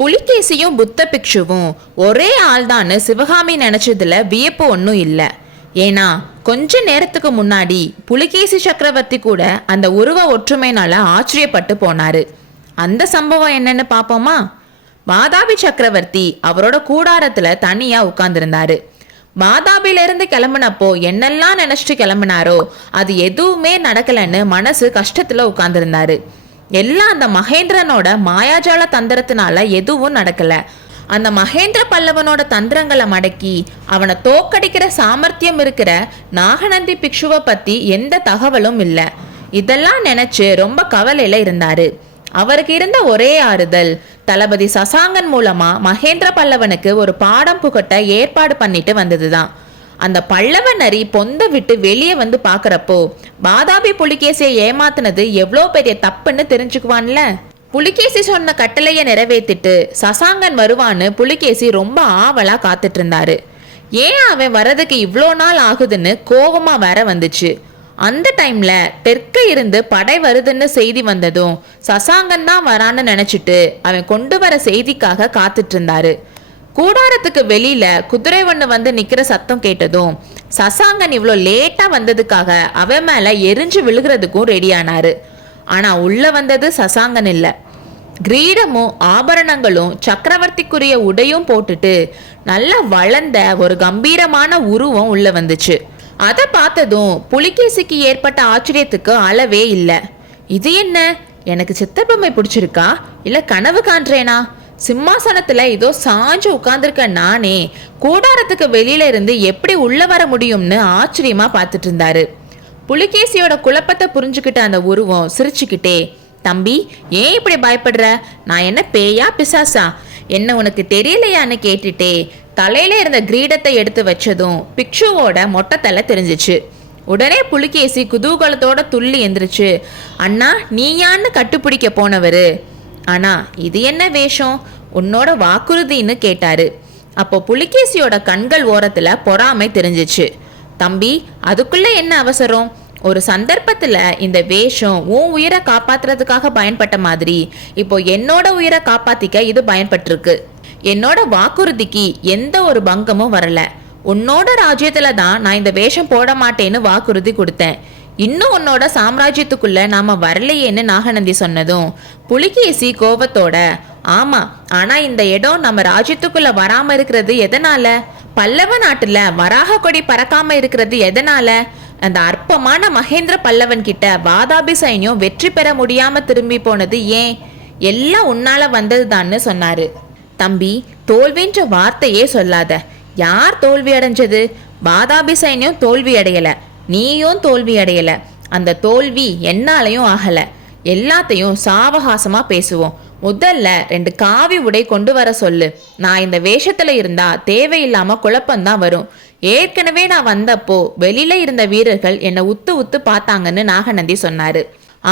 புலிகேசியும் புத்த பிக்ஷுவும் ஒரே ஆள்தான்னு சிவகாமி நினைச்சதுல வியப்பு ஒன்றும் இல்லை. ஏன்னா கொஞ்ச நேரத்துக்கு முன்னாடி புலிகேசி சக்கரவர்த்தி கூட அந்த உருவ ஒற்றுமைனால ஆச்சரியப்பட்டு போனாரு. அந்த சம்பவம் என்னன்னு பாப்போமா? வாதாபி சக்கரவர்த்தி அவரோட கூடாரத்துல தனியா உட்கார்ந்துருந்தாரு. வாதாபில இருந்து கிளம்புனப்போ என்னெல்லாம் நினைச்சிட்டு கிளம்புனாரோ அது எதுவுமே நடக்கலன்னு மனசு கஷ்டத்துல உட்கார்ந்துருந்தாரு. எல்லாம் அந்த மகேந்திரனோட மாயாஜால தந்திரத்தினால எதுவும் நடக்கல. அந்த மகேந்திர பல்லவனோட தந்திரங்களை மடக்கி அவனை தோக்கடிக்கிற சாமர்த்தியம் இருக்கிற நாகநந்தி பிக்ஷுவை பத்தி எந்த தகவலும் இல்லை. இதெல்லாம் நினைச்சு ரொம்ப கவலையில இருந்தாரு. அவருக்கு இருந்த ஒரே ஆறுதல் தளபதி சசாங்கன் மூலமா மகேந்திர பல்லவனுக்கு ஒரு பாடம் புகட்ட ஏற்பாடு பண்ணிட்டு வந்ததுதான். அந்த பல்லவ நரி பொந்த விட்டு வெளியே வந்து பாக்குறப்போ வாதாபி புலிகேசியை ஏமாத்தினது எவ்வளோ பெரிய தப்புன்னு தெரிஞ்சுக்குவான்ல. புலிகேசி சொன்ன கட்டளையை நிறைவேற்றிட்டு சசாங்கன் வருவான்னு புலிகேசி ரொம்ப ஆவலா காத்துட்டு இருந்தாரு. ஏன் அவன் வரதுக்கு இவ்வளோ நாள் ஆகுதுன்னு கோபமா வேற வந்துச்சு. அந்த டைம்ல தெற்க இருந்து படை வருதுன்னு செய்தி வந்ததும் சசாங்கன் தான் வரான்னு நினைச்சிட்டு அவன் கொண்டு வர செய்திக்காக காத்துட்டு இருந்தாரு. கூடாரத்துக்கு வெளியில குதிரை ஒண்ணு வந்து நிக்கிற சத்தம் கேட்டதும் சசாங்கன் இவ்வளோ லேட்டா வந்ததுக்காக அவன் மேல எரிஞ்சு விழுகிறதுக்கும் ரெடியானாரு. ஆனா உள்ள வந்தது சசாங்கன் இல்ல. கிரீடமும் ஆபரணங்களும் சக்கரவர்த்திக்குரிய உடையும் போட்டுட்டு நல்லா வளர்ந்த ஒரு கம்பீரமான உருவம் உள்ள வந்துச்சு. அதை பார்த்ததும் புலிகேசிக்கு ஏற்பட்ட ஆச்சரியத்துக்கு அளவே இல்லை. இது என்ன, எனக்கு சித்தப்பம்மை பிடிச்சிருக்கா இல்ல கனவு காண்றேனா? சிம்மாசனத்துல ஏதோ சாஞ்சு உட்கார்ந்துருக்க நானே கூடாரத்துக்கு வெளியில இருந்து எப்படி உள்ள வர முடியும்னு ஆச்சரியமா பார்த்துட்டு இருந்தாரு. புலிகேசியோட குழப்பத்தை புரிஞ்சுக்கிட்ட அந்த உருவம் சிரிச்சுக்கிட்டே, தம்பி ஏன் இப்படி பயப்படுற? நான் என்ன பேயா பிசாசா? என்ன உனக்கு தெரியலையான்னு கேட்டுட்டே தலையில இருந்த கிரீடத்தை எடுத்து வச்சதும் பிக்ஷுவோட மொட்டை தலை தெரிஞ்சிச்சு. உடனே புலிகேசி குதூகலத்தோட துள்ளி எந்திரிச்சு, அண்ணா நீயான்னு கட்டுப்பிடிக்க போனவரு, ஆனா இது என்ன வேஷம், உன்னோட வாக்குறுதின்னு கேட்டாரு. அப்போ புலிகேசியோட கண்கள் ஓரத்துல பொறாமை தெரிஞ்சிச்சு. தம்பி அதுக்குள்ள என்ன அவசரம்? ஒரு சந்தர்ப்பத்துல இந்த வேஷம் உன் உயிரை காப்பாத்துறதுக்காக பயன்பட்ட மாதிரி இப்போ என்னோட உயிரை காப்பாத்திக்க இது பயன்பட்டிருக்கு. என்னோட வாக்குறுதிக்கு எந்த ஒரு பங்கமும் வரல. உன்னோட ராஜ்யத்துல தான் நான் இந்த வேஷம் போட மாட்டேன்னு வாக்குறுதி கொடுத்தேன். இன்னும் உன்னோட சாம்ராஜ்யத்துக்குள்ள நாம வரலையேன்னு நாகநந்தி சொன்னதும் புலிகேசி கோபத்தோட, ஆமா ஆனா இந்த இடம் நம்ம ராஜ்யத்துக்குள்ள வராம இருக்கிறது எதனால? பல்லவ நாட்டுல வராக கொடி பறக்காம இருக்கிறது எதனால? அந்த அற்பமான மகேந்திர பல்லவன் கிட்ட வாதாபி சைன்யம் வெற்றி பெற முடியாம திரும்பி போனது ஏன்? எல்லாம் உன்னால வந்ததுதான்னு சொன்னாரு. தம்பி தோல்வின்ற வார்த்தையே சொல்லாத. யார் தோல்வி அடைஞ்சது? வாதாபி சைன்யம் தோல்வி அடையல, நீயும் தோல்வி அடையல. அந்த தோல்வி என்னாலையும் ஆகல. எல்லாத்தையும் சாவகாசமா பேசுவோம். முதல்ல 2 காவி உடை கொண்டு வர சொல்லு. நான் இந்த வேஷத்துல இருந்தா தேவையில்லாம குழப்பம்தான் வரும். ஏற்கனவே நான் வந்தப்போ வெளியில இருந்த வீரர்கள் என்னை உத்து உத்து பார்த்தாங்கன்னு நாகநந்தி சொன்னாரு.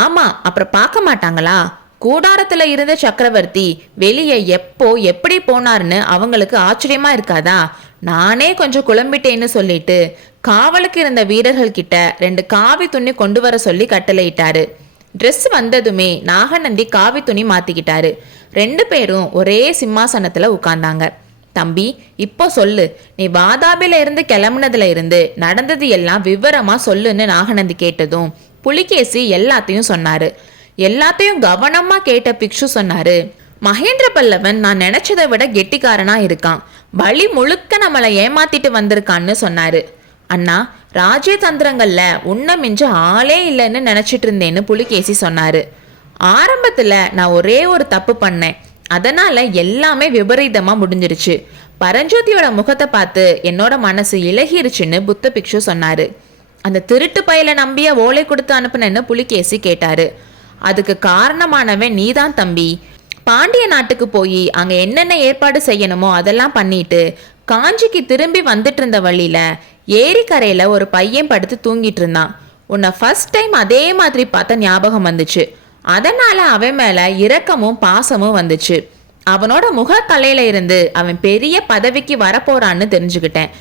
ஆமா, அப்புறம் பார்க்க மாட்டாங்களா? கூடாரத்துல இருந்த சக்கரவர்த்தி வெளியே எப்போ எப்படி போனார்னு அவங்களுக்கு ஆச்சரியமா இருக்காதா? நானே கொஞ்சம் குழம்பிட்டேன்னு சொல்லிட்டு காவலுக்கு இருந்த வீரர்கள் கிட்ட 2 காவி துணி கொண்டு வர சொல்லி கட்டளையிட்டாரு. ட்ரெஸ் வந்ததுமே நாகநந்தி காவி துணி மாத்திக்கிட்டாரு. 2 பேரும் ஒரே சிம்மாசனத்துல உட்கார்ந்தாங்க. தம்பி இப்போ சொல்லு, நீ வாதாபில இருந்து கிளம்புனதுல இருந்து நடந்தது எல்லாம் விவரமா சொல்லுன்னு நாகநந்தி கேட்டதும் புலிகேசி எல்லாத்தையும் சொன்னாரு. எல்லாத்தையும் கவனமா கேட்ட பிக்ஷு சொன்னாரு, மகேந்திர பல்லவன் நான் நினைச்சதை விட கெட்டிக்காரனா இருக்கான். வழி முழுக்க நம்மளை ஏமாத்திட்டு வந்திருக்கான்னு சொன்னாரு. அண்ணா ராஜ்ய தந்திரங்கள்ல உன்ன மிஞ்ச ஆளே இல்லைன்னு நினைச்சிட்டு இருந்தேன்னு புலிகேசி சொன்னாரு. ஆரம்பத்துல நான் ஒரே ஒரு தப்பு பண்ணேன், அதனால எல்லாமே விபரீதமா முடிஞ்சிருச்சு. பரஞ்சோதியோட முகத்தை பார்த்து என்னோட மனசு இலகிருச்சுன்னு புத்த பிக்ஷு சொன்னாரு. அந்த திருட்டு பையில நம்பிய ஓலை கொடுத்து அனுப்புனேன்னு புலிகேசி கேட்டாரு. அதுக்கு காரணமானவன் நீதான் தம்பி. பாண்டிய நாட்டுக்கு போய் அங்க என்னென்ன ஏற்பாடு செய்யணுமோ அதெல்லாம் பண்ணிட்டு காஞ்சிக்கு திரும்பி வந்துட்டு இருந்த வழியில ஏரிக்கரையில ஒரு பையன் படுத்து தூங்கிட்டு இருந்தான். உன்னை ஃபர்ஸ்ட் டைம் அதே மாதிரி பார்த்த ஞாபகம் வந்துச்சு. அதனால அவன் மேல இரக்கமும் பாசமும் வந்துச்சு. அவனோட முகக்கலையில இருந்து அவன் பெரிய பதவிக்கு வரப்போறான்னு தெரிஞ்சுக்கிட்டேன்.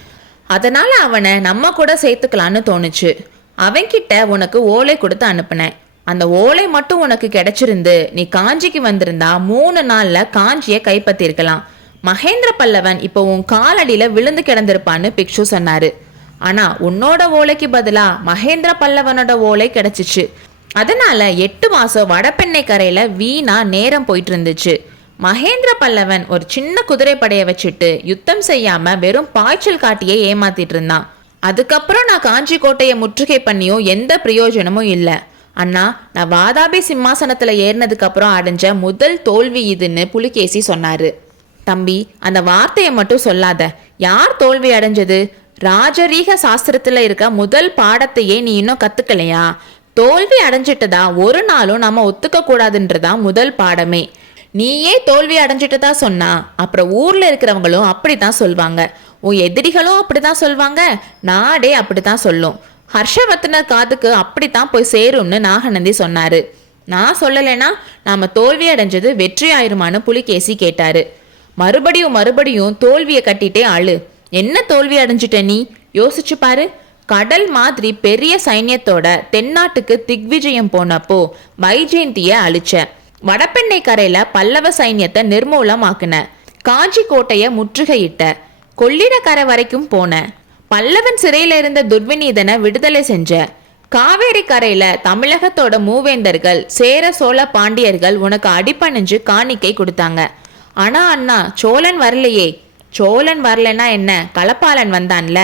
அதனால அவனை நம்ம கூட சேர்த்துக்கலான்னு தோணுச்சு. அவன்கிட்ட உனக்கு ஓலை கொடுத்து அனுப்புனேன். அந்த ஓலை மட்டும் உனக்கு கிடைச்சிருந்து நீ காஞ்சிக்கு வந்திருந்தா 3 நாள்ல காஞ்சியை கைப்பற்றிருக்கலாம். மகேந்திர பல்லவன் இப்போ உன் காலடியில விழுந்து கிடந்திருப்பான்னு பிக்ஷு சொன்னாரு. ஆனா உன்னோட ஓலைக்கு பதிலா மகேந்திர பல்லவனோட ஓலை கிடைச்சிச்சு. அதனால 8 மாசம் வடபெண்ணை கரையில வீணா நேரம் போயிட்டு இருந்துச்சு. மகேந்திர பல்லவன் ஒரு சின்ன குதிரைப்படைய வச்சுட்டு யுத்தம் செய்யாம வெறும் பாய்ச்சல் காட்டியே ஏமாத்திட்டு இருந்தான். அதுக்கப்புறம் நான் காஞ்சி கோட்டையை முற்றுகை பண்ணியும் எந்த பிரயோஜனமும் இல்லை. அண்ணா, நான் வாதாபி சிம்மாசனத்துல ஏறினதுக்கு அப்புறம் அடைஞ்ச முதல் தோல்வி இதுன்னு புலிகேசி சொன்னாரு. தம்பி, அந்த வார்த்தையை மட்டும் சொல்லாத. யார் தோல்வி அடைஞ்சது? ராஜரீக சாஸ்திரத்துல இருக்க முதல் பாடத்தையே நீ இன்னும் கத்துக்கலையா? தோல்வி அடைஞ்சிட்டதா ஒரு நாளும் நம்ம ஒத்துக்க கூடாதுன்றதா முதல் பாடமே. நீயே தோல்வி அடைஞ்சிட்டதா சொன்னா அப்புறம் ஊர்ல இருக்கிறவங்களும் அப்படித்தான் சொல்வாங்க. உன் எதிரிகளும் அப்படித்தான் சொல்வாங்க, நாடே அப்படித்தான் சொல்லும். ஹர்ஷவர்த்தனர் காதுக்கு அப்படித்தான் போய் சேரும்னு நாகநந்தி சொன்னாரு. நான் சொல்லலைன்னா நாம தோல்வி அடைஞ்சது வெற்றி ஆயிருமான்னு புலிகேசி கேட்டாரு. மறுபடியும் தோல்வியை கட்டிட்டே அழு. என்ன தோல்வி அடைஞ்சிட்ட நீ? யோசிச்சு பாரு. கடல் மாதிரி பெரிய சைன்யத்தோட தென்னாட்டுக்கு திக்விஜயம் போனப்போ வைஜெயந்திய அழிச்ச. வடபெண்ணை கரையில பல்லவ சைன்யத்தை நிர்மூலமாக்குன. காஞ்சி கோட்டைய முற்றுகையிட்ட. கொள்ளிடக்கரை வரைக்கும் போன. பல்லவன் சிறையில இருந்த துர்விநீதனை விடுதலை செஞ்ச. காவேரி கரையில தமிழகத்தோட மூவேந்தர்கள் சேர சோழ பாண்டியர்கள் உனக்கு அடிபணிஞ்சு காணிக்கை கொடுத்தாங்க. ஆனா அண்ணா, சோழன் வரலையே. சோழன் வரலன்னா என்ன, களப்பாளன் வந்தான்ல.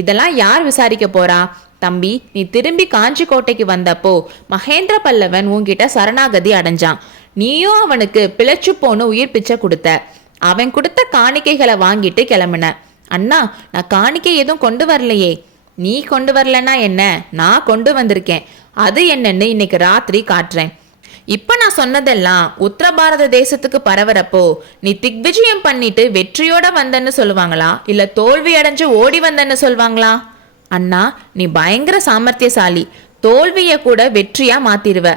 இதெல்லாம் யார் விசாரிக்க போறா? தம்பி, நீ திரும்பி காஞ்சி கோட்டைக்கு வந்தப்போ மகேந்திர பல்லவன் உன்கிட்ட சரணாகதி அடைஞ்சான். நீயும் அவனுக்கு பிழைச்சு போன்னு உயிர் பிச்சை கொடுத்த. அவன் கொடுத்த காணிக்கைகளை வாங்கிட்டு கிளம்புன. அண்ணா, நான் காணிக்கை எதுவும் கொண்டு வரலையே. நீ கொண்டு வரலன்னா என்ன, நான் கொண்டு வந்திருக்கேன். அது என்னன்னு இன்னைக்கு ராத்திரி காட்டுறேன். இப்ப நான் சொன்னதெல்லாம் உத்தர பாரத தேசத்துக்கு பரவறப்போ நீ திக்விஜயம் பண்ணிட்டு வெற்றியோட வந்தன்னு சொல்லுவாங்களா, இல்ல தோல்வி அடைஞ்சு ஓடி வந்தன்னு சொல்லுவாங்களா? அண்ணா, நீ பயங்கர சாமர்த்தியசாலி. தோல்விய கூட வெற்றியா மாத்திருவ.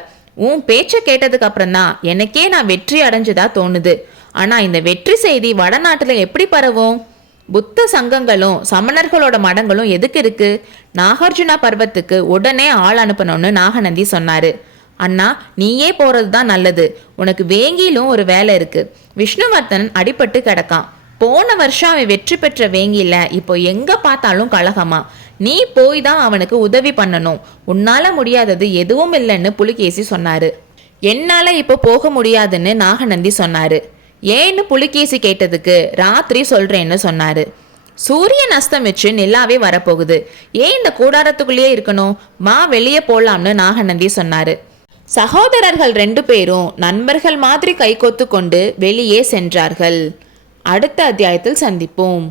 உன் பேச்ச கேட்டதுக்கு அப்புறம் தான் எனக்கே நான் வெற்றி அடைஞ்சதா தோணுது. ஆனா இந்த வெற்றி செய்தி வடநாட்டுல எப்படி பரவும்? புத்த சங்கங்களும் சமணர்களோட மடங்களும் எதுக்கு இருக்கு? நாகார்ஜுனா பர்வத்துக்கு உடனே ஆள் அனுப்பணும்னு நாகநந்தி சொன்னாரு. அண்ணா, நீயே போறது தான் நல்லது. உனக்கு வேங்கியிலும் ஒரு வேலை இருக்கு. விஷ்ணுவர்தன் அடிபட்டு கிடக்கான். போன வருஷம் அவன் வெற்றி பெற்ற வேங்கியில இப்போ எங்க பார்த்தாலும் கலகமா. நீ போய் தான் அவனுக்கு உதவி பண்ணணும். உன்னால முடியாதது எதுவும் இல்லைன்னு புலிகேசி சொன்னாரு. என்னால இப்போ போக முடியாதுன்னு நாகநந்தி சொன்னாரு. ஏன்னு புலிகேசி கேட்டதுக்கு ராத்திரி சொல்றேன்னு சொன்னாரு. சூரியன் அஸ்தமிச்சு நிலாவே வரப்போகுது. ஏன் இந்த கூடாரத்துக்குள்ளேயே இருக்கணும்? மா வெளியே போலாம்னு நாகநந்தி சொன்னாரு. சகோதரர்கள் 2 பேரும் நண்பர்கள் மாதிரி கைகோத்து கொண்டு வெளியே சென்றார்கள். அடுத்த அத்தியாயத்தில் சந்திப்போம்.